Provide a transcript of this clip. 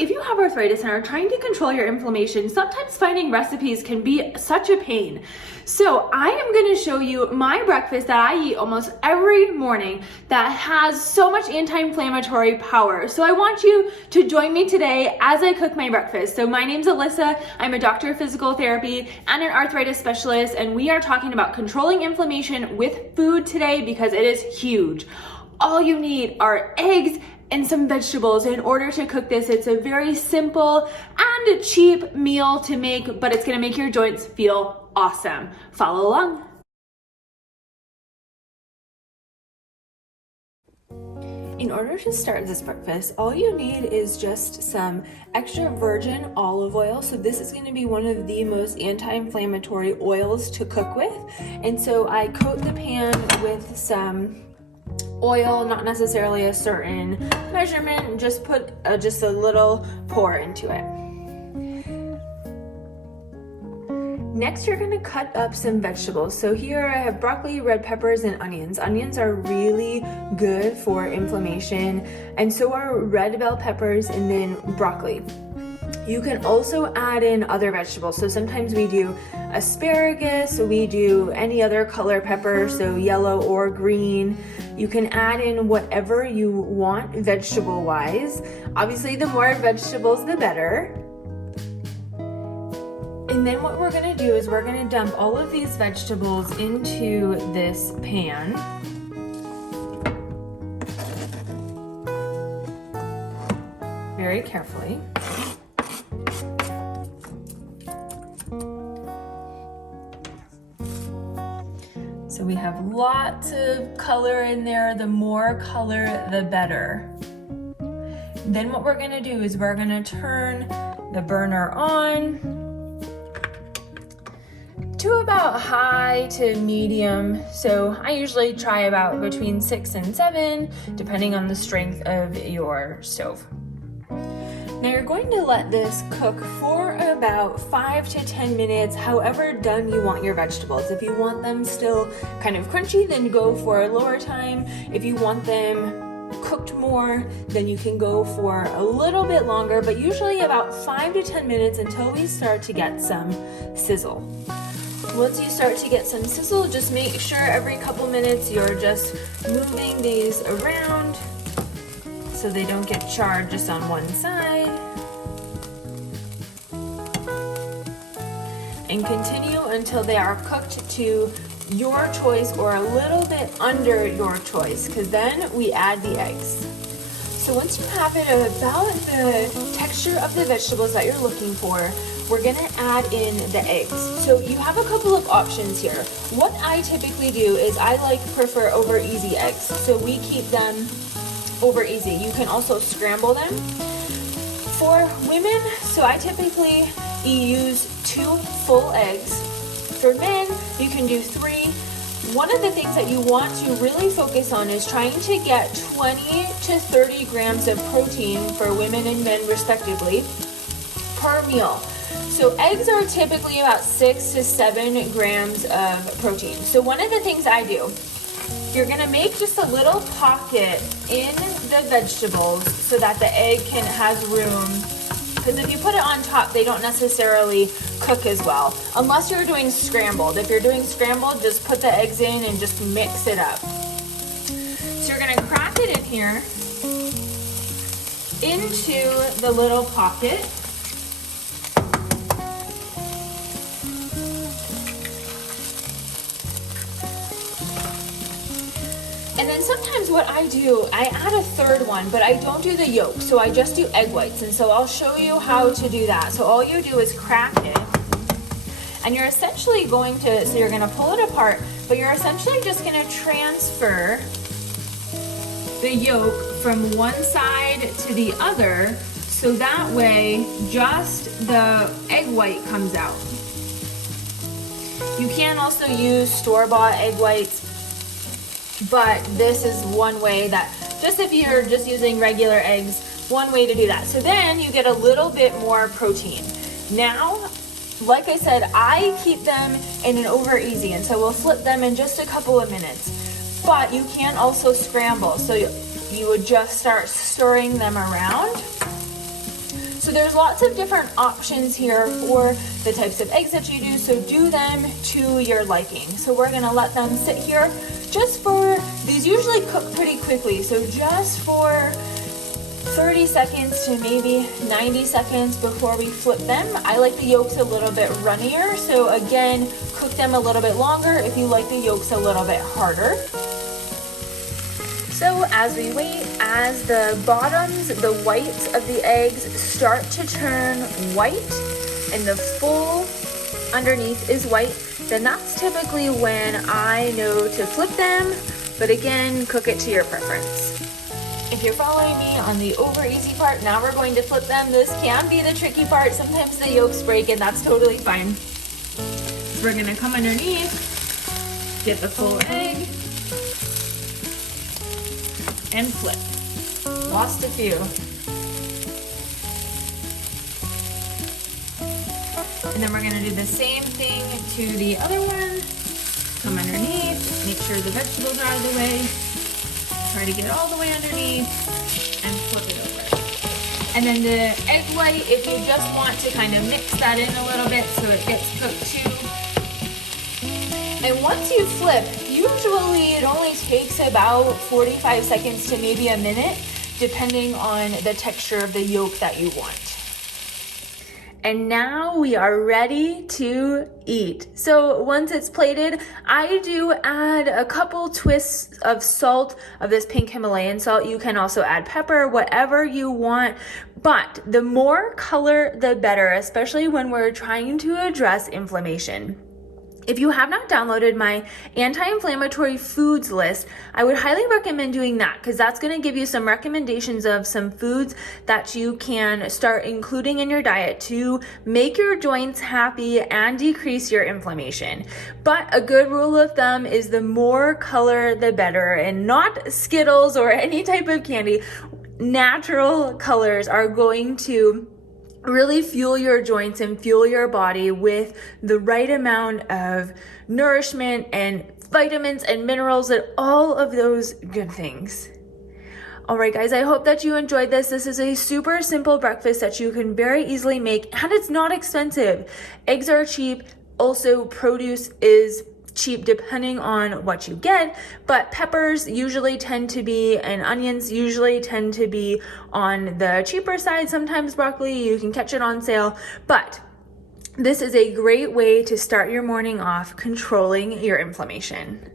If you have arthritis and are trying to control your inflammation, sometimes finding recipes can be such a pain. So I am going to show you my breakfast that I eat almost every morning that has so much anti-inflammatory power. So I want you to join me today as I cook my breakfast. So my name's Alyssa. I'm a doctor of physical therapy and an arthritis specialist, and we are talking about controlling inflammation with food today because it is huge. All you need are eggs and some vegetables in order to cook this. It's a very simple and cheap meal to make, but it's gonna make your joints feel awesome. Follow along. In order to start this breakfast, all you need is just some extra virgin olive oil. So this is going to be one of the most anti-inflammatory oils to cook with. And so I coat the pan with some oil, not necessarily a certain measurement, just put just a little pour into it. Next, you're gonna cut up some vegetables. So here I have broccoli, red peppers, and onions. Onions are really good for inflammation, and so are red bell peppers and then broccoli. You can also add in other vegetables. So sometimes we do asparagus, we do any other color pepper, so yellow or green. You can add in whatever you want vegetable-wise. Obviously, the more vegetables, the better. And then what we're gonna do is we're gonna dump all of these vegetables into this pan. Very carefully. So we have lots of color in there. The more color, the better. Then what we're gonna do is we're gonna turn the burner on to about high to medium. So I usually try about between 6 and 7, depending on the strength of your stove. Now you're going to let this cook for about 5 to 10 minutes, however done you want your vegetables. If you want them still kind of crunchy, then go for a lower time. If you want them cooked more, then you can go for a little bit longer, but usually about 5 to 10 minutes until we start to get some sizzle. Once you start to get some sizzle, just make sure every couple minutes you're just moving these around so they don't get charred just on one side. And continue until they are cooked to your choice or a little bit under your choice, because then we add the eggs. So once you have it about the texture of the vegetables that you're looking for, we're gonna add in the eggs. So you have a couple of options here. What I typically do is I prefer over easy eggs. So we keep them over easy. You can also scramble them. For women, so I typically use 2 full eggs. For men, you can do 3. One of the things that you want to really focus on is trying to get 20 to 30 grams of protein for women and men respectively per meal. So eggs are typically about 6 to 7 grams of protein. So one of the things I do, you're gonna make just a little pocket in the vegetables so that the egg has room, because if you put it on top, they don't necessarily cook as well, unless you're doing scrambled. If you're doing scrambled, just put the eggs in and just mix it up. So you're gonna crack it in here into the little pocket. And then sometimes what I do, I add a third one, but I don't do the yolk, so I just do egg whites. And so I'll show you how to do that. So all you do is crack it, and you're essentially going to, so you're gonna pull it apart, but you're essentially just gonna transfer the yolk from one side to the other, so that way just the egg white comes out. You can also use store-bought egg whites, but this is one way that, just if you're just using regular eggs, one way to do that. So then you get a little bit more protein. Now, like I said, I keep them in an over easy, and so we'll flip them in just a couple of minutes. But you can also scramble. So you would just start stirring them around So there's lots of different options here for the types of eggs that you do, so do them to your liking. So we're gonna let them sit here just for, these usually cook pretty quickly, so just for 30 seconds to maybe 90 seconds before we flip them. I like the yolks a little bit runnier, so again, cook them a little bit longer if you like the yolks a little bit harder. So as we wait, as the bottoms, the whites of the eggs start to turn white and the full underneath is white, then that's typically when I know to flip them, but again, cook it to your preference. If you're following me on the over easy part, now we're going to flip them. This can be the tricky part. Sometimes the yolks break and that's totally fine. So we're gonna come underneath, get the full egg, and flip. Lost a few. And then we're gonna do the same thing to the other one. Come underneath, make sure the vegetables are out of the way. Try to get it all the way underneath and flip it over. And then the egg white, if you just want to kind of mix that in a little bit so it gets cooked too. And once you flip, usually it only takes about 45 seconds to maybe a minute, depending on the texture of the yolk that you want. And now we are ready to eat. So once it's plated, I do add a couple twists of salt, of this pink Himalayan salt. You can also add pepper, whatever you want. But the more color, the better, especially when we're trying to address inflammation. If you have not downloaded my anti-inflammatory foods list, I would highly recommend doing that because that's going to give you some recommendations of some foods that you can start including in your diet to make your joints happy and decrease your inflammation. But a good rule of thumb is the more color, the better, and not Skittles or any type of candy. Natural colors are going to really fuel your joints and fuel your body with the right amount of nourishment and vitamins and minerals and all of those good things. All right, guys, I hope that you enjoyed this. This is a super simple breakfast that you can very easily make, and it's not expensive. Eggs are cheap. Also, produce is cheap depending on what you get, but peppers usually tend to be, and onions usually tend to be on the cheaper side. Sometimes broccoli, you can catch it on sale, but this is a great way to start your morning off controlling your inflammation.